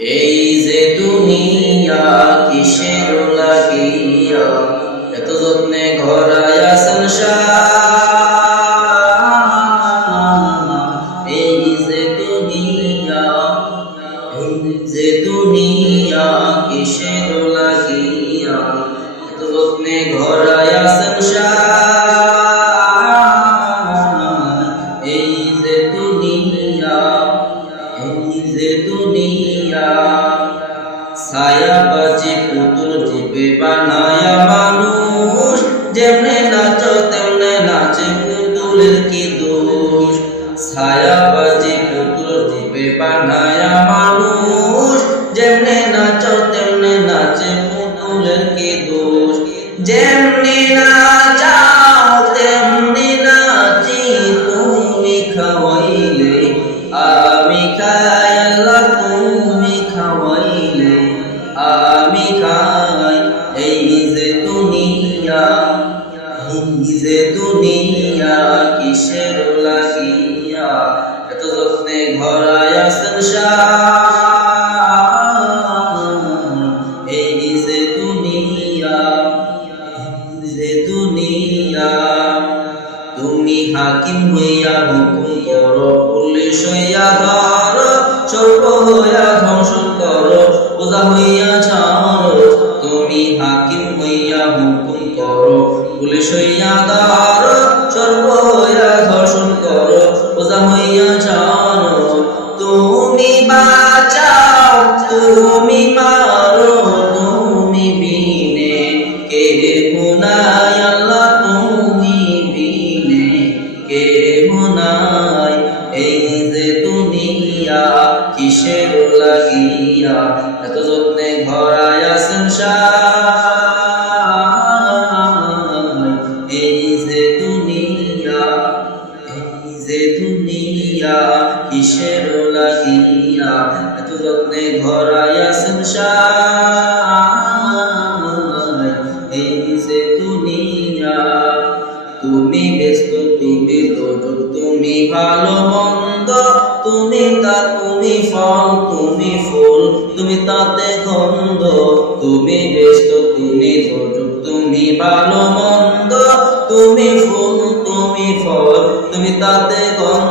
এই যে দুনিয়া কিসের লাগিয়া এত যত্নে ঘরায়া সংসার। এই যে দুনিয়া কিসের লাগিয়া এত যত্নে ঘরায়া সংসার। এই যে দুনিয়া ছায়া বাজি পুতুল রূপে বানায়া মানুষ, যেমনে নাচো তেমনে নাচে পুতুলের কি দোষ। ছায়া বাজি পুতুল রূপে বানায়া মানুষ, যেমনে নাচো তেমনে নাচে পুতুলের কি দোষ। যেমনি নাচাও তেমনি নাচি, তুমি খাওয়াইলে আমি খাই, আল্লাহ তুমি খাওয়াইলে আমি খাই। এই যে দুনিয়া কিসের লাগিয়া এত যত্নে ঘরায়া সংসার। এই যে দুনিয়া তুমি হাকিম হইয়া হুকুম করো, পুলিশ হইয়া ধরো, সর্ব হইয়া ধ্বংস করো, বোঝা হইয়া ছাড়ো। তুমি হাকিম হইয়া হুকুম করো, পুলিশ হইয়া ধরো, সর্ব হইয়া ধর্ষণ করো, বোঝা হইয়া ছাড়ো। তুমি বাঁচাও তুমি মারো, তুমি বিনে কে গুনাই, আল্লাহ তুমি বিনে কে গুনাই। এই যে দুনিয়া কিসের লাগিয়া এত যত্নে ঘরায়া সংসার। এই যে দুনিয়া কিসের লাগিয়া এত যত্নে ঘরায়া সংসার। এই যে দুনিয়া তুমি ব্যস্ত তুমি দোজক তুমি ভালো মন্দ, তুমি ফল তুমি ফুল তুমি তাতে গন্ধ। তুমি ব্যস্ত তুমি দোজক তুমি ভালো মন্দ, তুমি ফুল তুমি ফল তুমি তাতে গন্ধ।